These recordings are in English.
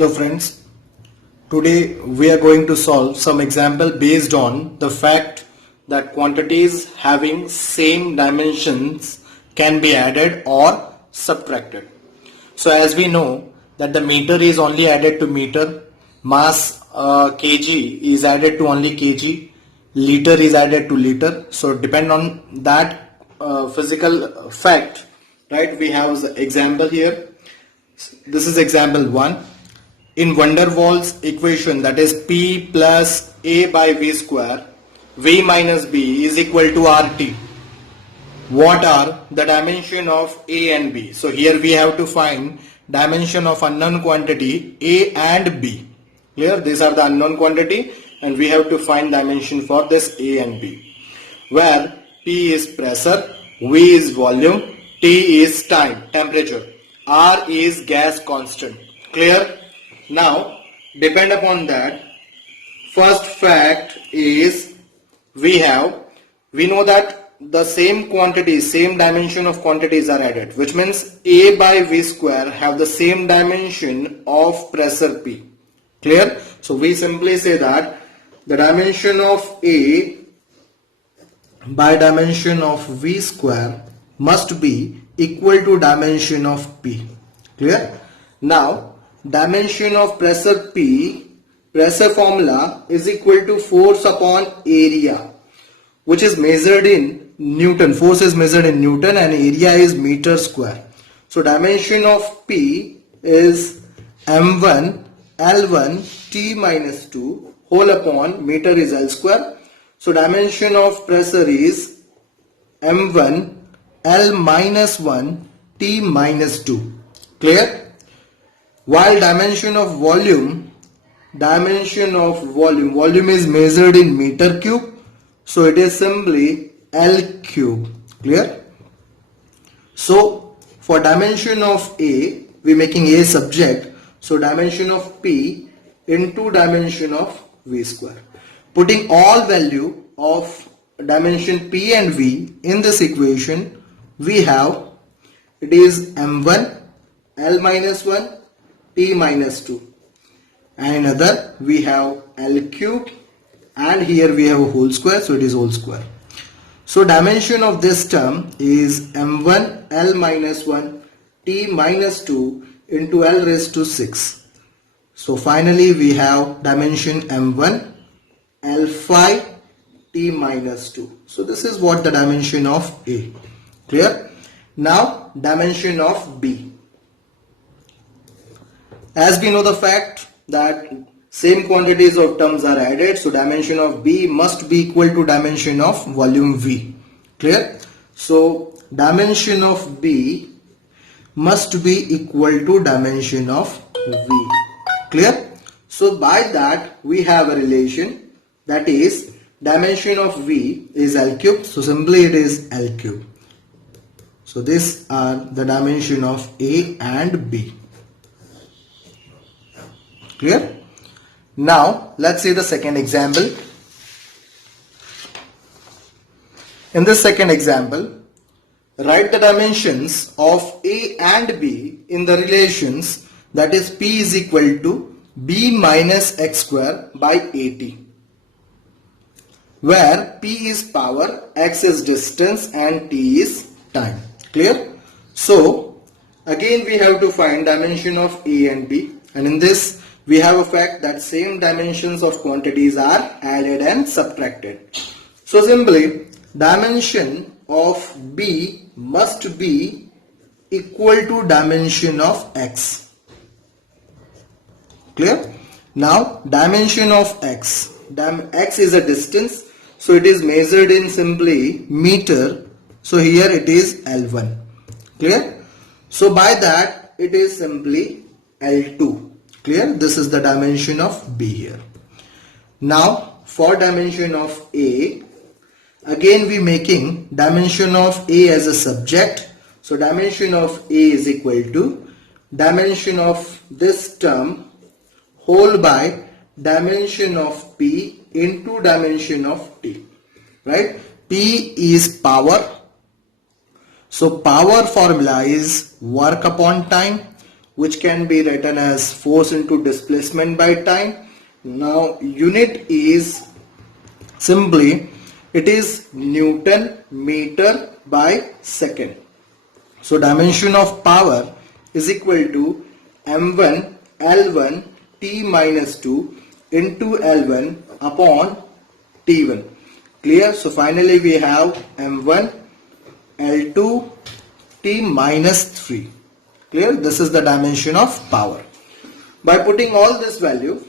Hello friends, today we are going to solve some example based on the fact that quantities having same dimensions can be added or subtracted. So as we know that the meter is only added to meter, mass kg is added to only kg, liter is added to liter. So depend on that physical fact, right? We have the example here. This is example 1. In van der Waals equation, that is P plus A by V square, V minus B is equal to RT. What are the dimension of A and B? So here we have to find dimension of unknown quantity A and B. Clear? These are the unknown quantity and we have to find dimension for this A and B. Where P is pressure, V is volume, T is time, temperature, R is gas constant. Clear? Now depend upon that. First fact is we know that the same quantities, same dimension of quantities are added, which means A by V square have the same dimension of pressure P. Clear? So we simply say that the dimension of A by dimension of V square must be equal to dimension of P. Clear? Now dimension of pressure P, pressure formula is equal to force upon area, which is measured in Newton. Force is measured in Newton and area is meter square. So dimension of P is m1 L1 T minus 2 whole upon meter is L square. So dimension of pressure is m1 L minus 1 T minus 2. Clear? While dimension of volume is measured in meter cube, so it is simply L cube. Clear? So for dimension of A, we are making A subject, so dimension of P into dimension of V square. Putting all value of dimension P and V in this equation, we have it is m1 L minus 1 T minus 2, and another we have L cube, and here we have a whole square, so it is whole square. So dimension of this term is m1 L minus 1 T minus 2 into L raised to 6. So finally we have dimension m1 L5 T minus 2. So this is what the dimension of A. Clear? Now dimension of B. As we know the fact that same quantities of terms are added, so dimension of B must be equal to dimension of volume V. Clear? So dimension of B must be equal to dimension of V. Clear? So by that we have a relation, that is dimension of V is L cube, so simply it is L cube. So these are the dimension of A and B. Clear? Now let's see the second example. In this second example, write the dimensions of A and B in the relations, that is P is equal to B minus x square by AT, where P is power, x is distance and T is time. Clear? So again we have to find dimension of A and B, and in this we have a fact that same dimensions of quantities are added and subtracted. So simply dimension of B must be equal to dimension of X. Clear? Now dimension of X. X is a distance, so it is measured in simply meter. So here it is L1. Clear? So by that it is simply L2. Clear? This is the dimension of B here. Now for dimension of A, again we making dimension of A as a subject. So dimension of A is equal to dimension of this term whole by dimension of P into dimension of T. Right? P is power. So power formula is work upon time. which can be written as force into displacement by time. Now unit is simply, it is Newton meter by second. So dimension of power is equal to m1 L1 T minus 2 into L1 upon T1. Clear? So finally we have m1 L2 T minus 3. Clear? This is the dimension of power. By putting all this value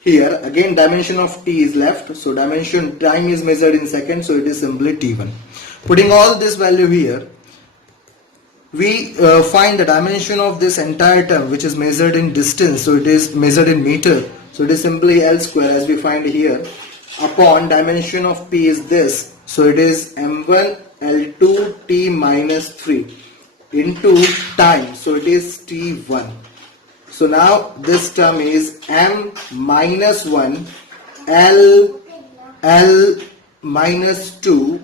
here, again dimension of T is left. So dimension time is measured in seconds, so it is simply T1. Putting all this value here, we find the dimension of this entire term, which is measured in distance, so it is measured in meter, so it is simply L square, as we find here, upon dimension of P is this, so it is m1 L2 T minus 3 into time, so it is T1. So now this term is m minus 1 L minus 2,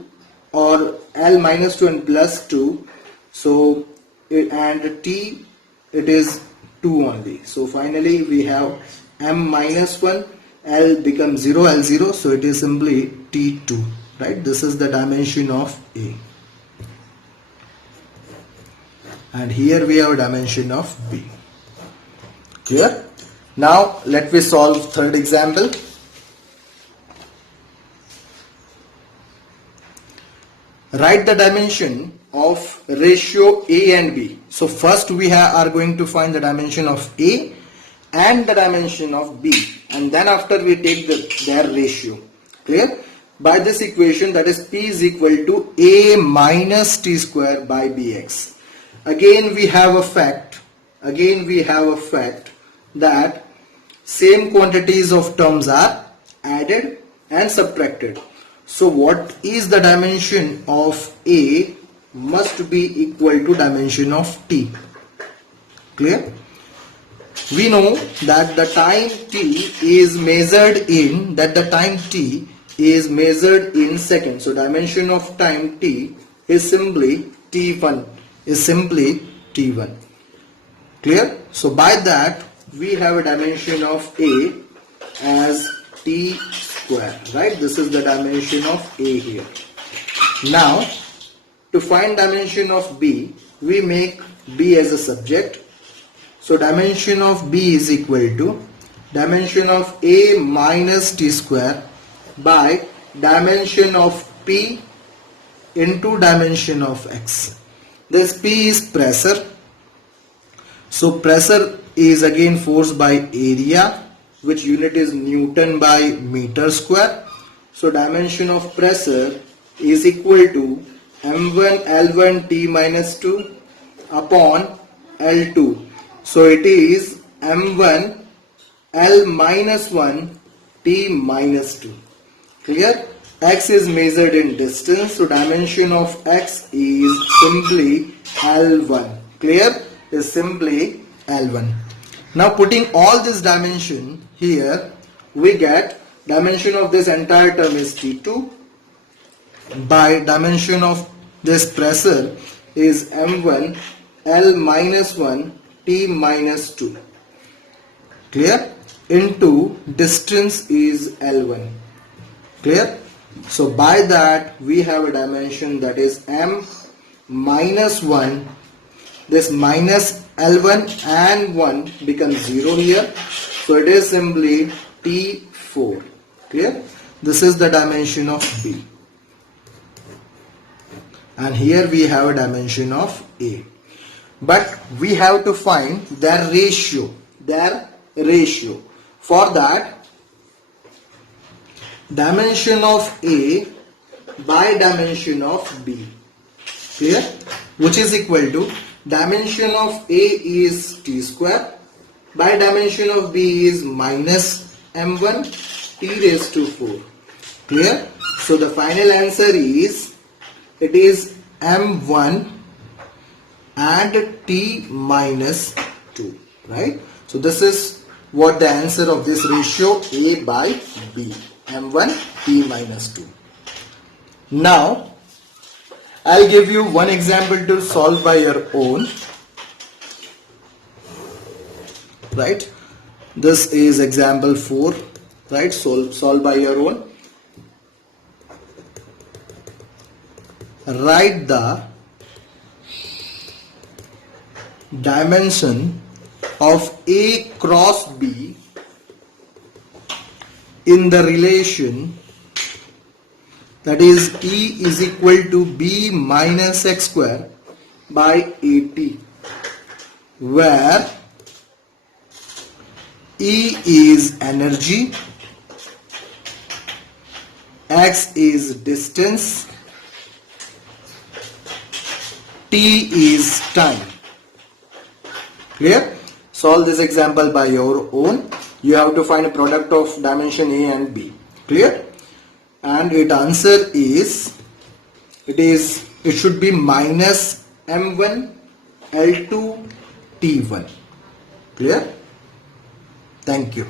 or L minus 2 and plus 2. So and T, it is 2 only. So finally we have m minus 1, L becomes 0, L0, so it is simply T2, right? This is the dimension of A. And here we have a dimension of B. Clear? Now let me solve third example. Write the dimension of ratio A and B. So first we are going to find the dimension of A and the dimension of B, and then after we take their ratio. Clear? By this equation, that is P is equal to A minus T square by Bx. Again we have a fact that same quantities of terms are added and subtracted. So what is the dimension of A must be equal to dimension of T. Clear? We know that the time T is measured in seconds. So dimension of time T is simply T1. Clear? So by that we have a dimension of A as T square, right? This is the dimension of A here. Now to find dimension of B, we make B as a subject. So dimension of B is equal to dimension of A minus T square by dimension of P into dimension of X. This P is pressure. So pressure is again force by area, which unit is Newton by meter square. So dimension of pressure is equal to m1 L1 T minus 2 upon L2. So it is m1 L minus 1 T minus 2. Clear? X is measured in distance, so dimension of X is simply L1. Clear? Is simply L1. Now putting all this dimension here, we get dimension of this entire term is T2 by dimension of this pressure is m1 L minus 1 T minus 2. Clear? Into distance is L1. Clear? So by that we have a dimension that is m minus 1. This minus L1 and 1 becomes 0 here. So it is simply T4. Clear? This is the dimension of B. And here we have a dimension of A. But we have to find their ratio. For that, dimension of A by dimension of B. Clear? Which is equal to dimension of A is T square by dimension of B is minus m1 T raised to 4. Clear? So the final answer is, it is m1 and T minus 2. Right? So this is what the answer of this ratio A by B. m1 T minus 2. Now I'll give you one example to solve by your own. right? This is example 4, right? Solve by your own. Write the dimension of A cross B in the relation that is E is equal to B minus x square by 80, where E is energy, x is distance, t is time. Clear? Solve this example by your own. You have to find a product of dimension A and B. Clear? And its answer is, it should be minus m1 L2 t1. Clear? Thank you.